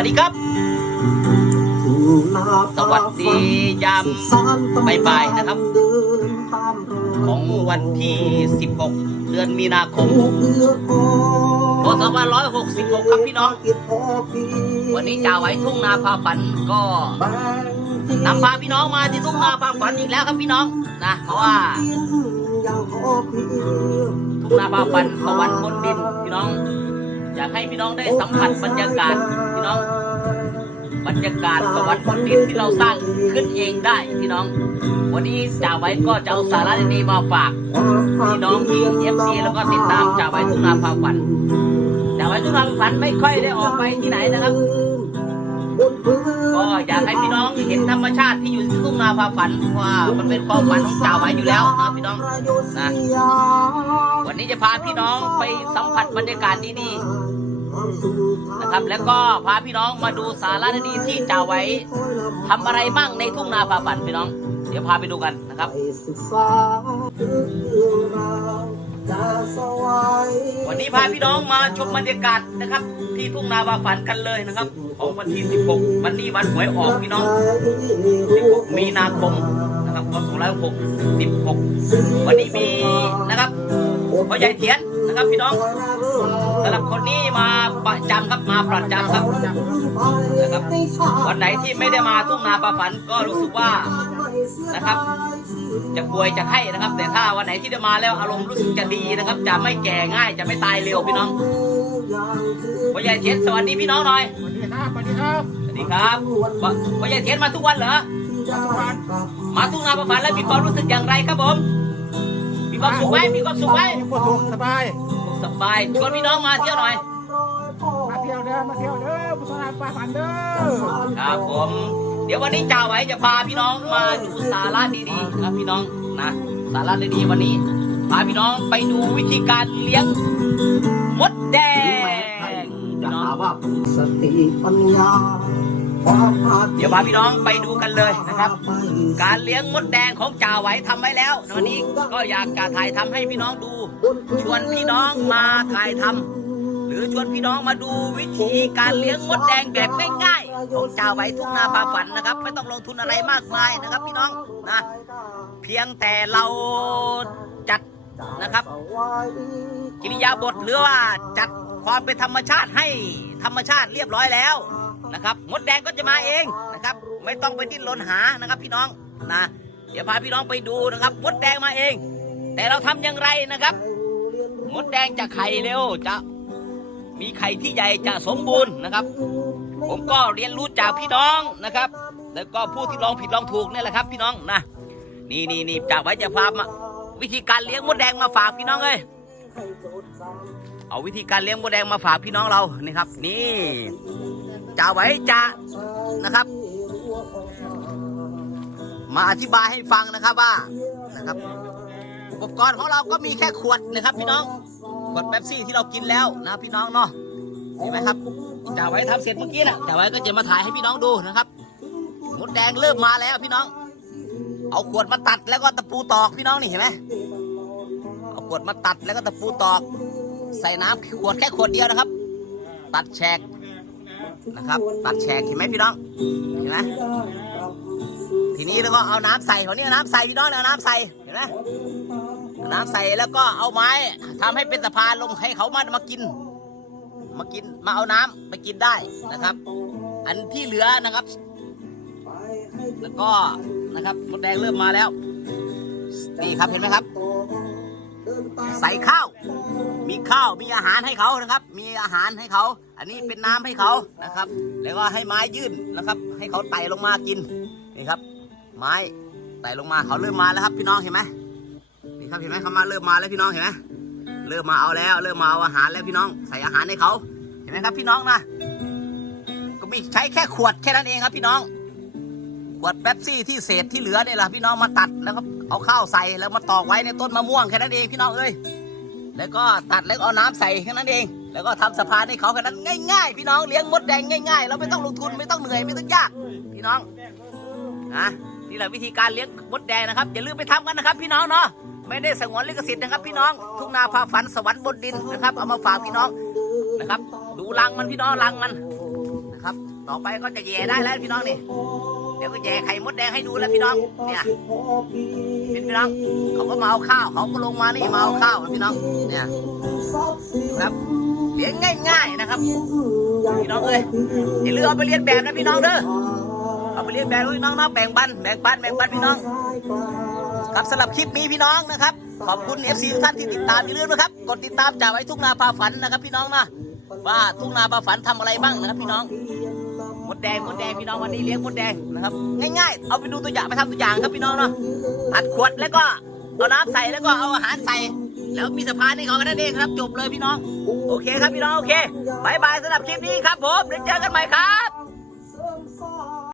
วัสดีครับ สวัสดียามบ่ายๆนะครับ ของวันที่ 16 เดือนมีนาคมพศ2566 ครับพี่น้อง วันนี้จ่าไว้ทุ่งนาพาฝันก็นำพาพี่น้องมาที่ทุ่งนาพาฝันอีกแล้วครับพี่น้องนะเพราะว่าทุ่งนาพาฝันสวรรค์บนดินพี่น้อง อยากให้พี่น้องได้สัมผัสบรรยากาศ พี่น้อง บรรยากาศสวรรค์บนดินที่เราสร้างขึ้นเองได้พี่น้อง วันนี้จ่าไว้ก็จะเอาสาระดีๆมาฝากพี่น้องที่เอฟซีแล้วก็ติดตามจ่าไว้ทุ่งนาพาฝันจ่าไว้ทุ่งนาพาฝันไม่ค่อยได้ออกไปที่ไหนนะครับก็อยากให้พี่น้องเห็นธรรมชาติที่อยู่ที่ทุ่งนาพาฝันว่ามันเป็นความฝันของจ่าไว้อยู่แล้วนะพี่น้องนะวันนี้จะพาพี่น้องไปสัมผัสบรรยากาศดีๆ นะครับ แล้วก็พาพี่น้องมาดูสาระดีที่จ่าไว้ทำอะไรบ้างในทุ่งนาพาฝันพี่น้อง เดี๋ยวพาไปดูกันนะครับวันนี้พาพี่น้องมาชมบรรยากาศนะครับ ที่ทุ่งนาพาฝันกันเลยนะครับ ของวันที่ 16 วันนี้วันหวยออกพี่น้อง 16 มีนาคมนะครับพศ2566วันนี้มีนะครับพ่อใหญ่เทียน นะครับพี่น้องสำหรับคนนี้มาประจำครับมาประจำครับนะครับวันไหนที่ไม่ได้มาทุ่งนาปลาฝันก็รู้สึกว่านะครับ จะป่วยจะไข้นะครับ แต่ถ้าวันไหนที่ได้มาแล้วอารมณ์รู้สึกจะดีนะครับ จะไม่แก่ง่ายจะไม่ตายเร็วพี่น้องพ่อใหญ่เทียนสวัสดีพี่น้องหน่อยสวัสดีครับสวัสดีครับสวัสดีครับพ่อพ่อใหญ่เทียนมาทุกวันเหรอทุกวันมาทุ่งนาปลาฝันแล้วมีความรู้สึกอย่างไรครับผมมี ความสุขไหมมีความสุขไหมมีความสุขสบายสบายชวนพี่น้องมาเที่ยวหน่อย มาเที่ยวเด้อ มาเที่ยวเด้อบุษราปลาฝันเด้อ ครับผม เดี๋ยววันนี้จ่าไว้จะพาพี่น้องมาดูสาระดีๆนะครับพี่น้องนะ สาระดีๆวันนี้ พาพี่น้องไปดูวิธีการเลี้ยงมดแดงพี่น้องสติปัญญาความอาจ เดี๋ยวพาพี่น้องไปดูกันเลยนะครับ การเลี้ยงมดแดงของจ่าไว้ทำไว้แล้ววันนี้ก็อยากจะถ่ายทำให้พี่น้องดู ชวนพี่น้องมาถ่ายทำหรือชวนพี่น้องมาดูวิธีการเลี้ยงมดแดงแบบง่ายๆของจ่าไวทุ่งนาพาฝันนะครับ ไม่ต้องลงทุนอะไรมากมายนะครับพี่น้องนะเพียงแต่เราจัดนะครับ กิริยาบทหรือว่าจัดความเป็นธรรมชาติให้ธรรมชาติเรียบร้อยแล้ว นะครับ มดแดงก็จะมาเองนะครับ ไม่ต้องไปดิ้นรนหานะครับ พี่น้องนะ เดี๋ยวพาพี่น้องไปดูนะครับ มดแดงมาเอง แต่เราทำอย่างไรนะครับ มดแดงจะไข่เร็วจะมีไข่ที่ใหญ่จะสมบูรณ์นะครับ ผมก็เรียนรู้จากพี่น้องนะครับ แล้วก็ผู้ที่ลองผิดลองถูกนี่แหละครับ พี่น้องนะนี่นี่นี่จากไว้จะพามาวิธีการเลี้ยงมดแดงมาฝากพี่น้องเลย เอาวิธีการเลี้ยงมดแดงมาฝากพี่น้องเรานี่ครับ นี่จะไว้จะนะครับ มาอธิบายให้ฟังนะครับว่านะครับอุปกรณ์ของเราก็มีแค่ขวดนะครับ พี่น้องขวดเป๊ปซี่ที่เรากินแล้วนะพี่น้องเนาะเห็นไหมครับจ่าไว้ทำเสร็จเมื่อกี้แหละจ่าไว้ก็จะมาถ่ายให้พี่น้องดูนะครับมดแดงเริ่มมาแล้วพี่น้อง เอาขวดมาตัดแล้วก็ตะปูตอกพี่น้องนี่เห็นไหมเอาขวดมาตัดแล้วก็ตะปูตอก ใส่น้ำขวดแค่ขวดเดียวนะครับ ตัดแฉกนะครับ ตัดแฉกเห็นไหมพี่น้องเห็นไหมทีนี้แล้วก็เอาน้ำใส่ของนี้น้ำใส่พี่น้องเอาน้ำใส่เห็นไหมน้ำใส่แล้วก็เอาไม้ทำให้เป็นสะพานลงให้เขามามากิน มากินมาเอาน้ำไปกินได้นะครับ อันที่เหลือนะครับ แล้วก็นะครับมดแดงเริ่มมาแล้วนี่ครับเห็นไหมครับ ใส่ข้าว มีข้าวมีอาหารให้เขานะครับ มีอาหารให้เขา อันนี้เป็นน้ำให้เขานะครับ แล้วก็ให้ไม้ยื่นนะครับ ให้เขาไต่ลงมากินนี่ครับ ไม้ไต่ลงมาเขาเริ่มมาแล้วครับ พี่น้องเห็นไหมนี่ครับเห็นไหมเขามาเริ่มมาแล้วพี่น้องเห็นไหมเริ่มมาเอาแล้ว เริ่มมาเอาอาหารแล้วพี่น้องใส่อาหารให้เขาเห็นไหมครับพี่น้องนะก็มีใช้แค่ขวดแค่นั้นเองครับพี่น้องขวดเป๊ปซี่ที่เศษที่เหลือเนี่ยแหละพี่น้องมาตัดแล้วก็ เอาข้าวใส่แล้วมาตอกไว้ในต้นมะม่วงแค่นั้นเองพี่น้องเอ้ยแล้วก็ตัดแล้วก็เอาน้ำใส่แค่นั้นเอง แล้วก็ทำสะพานให้เขาแค่นั้นง่ายๆ พี่น้องเลี้ยงมดแดงง่ายๆเราไม่ต้องลงทุนไม่ต้องเหนื่อยไม่ต้องยาก พี่น้องนะนี่แหละวิธีการเลี้ยงมดแดงนะครับอย่าลืมไปทำกันนะครับ พี่น้องเนาะไม่ได้สงวนลิขสิทธิ์นะครับพี่น้อง ทุ่งนาพาฝันสวรรค์บนดินนะครับ เอามาฝากพี่น้องนะครับ ดูรังมันพี่น้องรังมันนะครับ ต่อไปก็จะแย่ได้แล้วพี่น้องนี่ เดี๋ยวก็แย่ไข่มดแดงให้ดูแล้วพี่น้อง เนี่ยเป็นพี่น้อง เขาก็มาเอาข้าว เขาก็ลงมานี่มาเอาข้าวพี่น้อง เนี่ยครับเลี้ยงง่าย ๆนะครับ พี่น้องเอ้ยอย่าลืมเอาไปเรียนแบบนะพี่น้องเด้อ เอาไปเรียนแบบพี่น้องนะแบ่งปัน แบ่งปัน แบ่งปันพี่น้อง ครับสำหรับคลิปนี้พี่น้องนะครับ ขอบคุณ FC ทุกท่านที่ติดตามอย่าลืมนะครับ กดติดตามจากไว้ทุ่งนาพาฝันนะครับ พี่น้องนะว่าทุ่งนาพาฝันทำอะไรบ้างนะครับ พี่น้อง มดแดงมดแดงพี่น้องวันนี้เลี้ยงมดแดงนะครับ ง่ายๆ เอาไปดูตัวอย่างไปทำตัวอย่างครับพี่น้องเนาะตัดขวดแล้วก็เอาน้ำใส่แล้วก็เอาอาหารใส่ แล้วมีสะพานให้เขาแค่นั้นเองครับ จบเลยพี่น้อง โอเคครับพี่น้องโอเคบายบายสำหรับคลิปนี้ครับผมเดี๋ยวเจอกันใหม่ครับ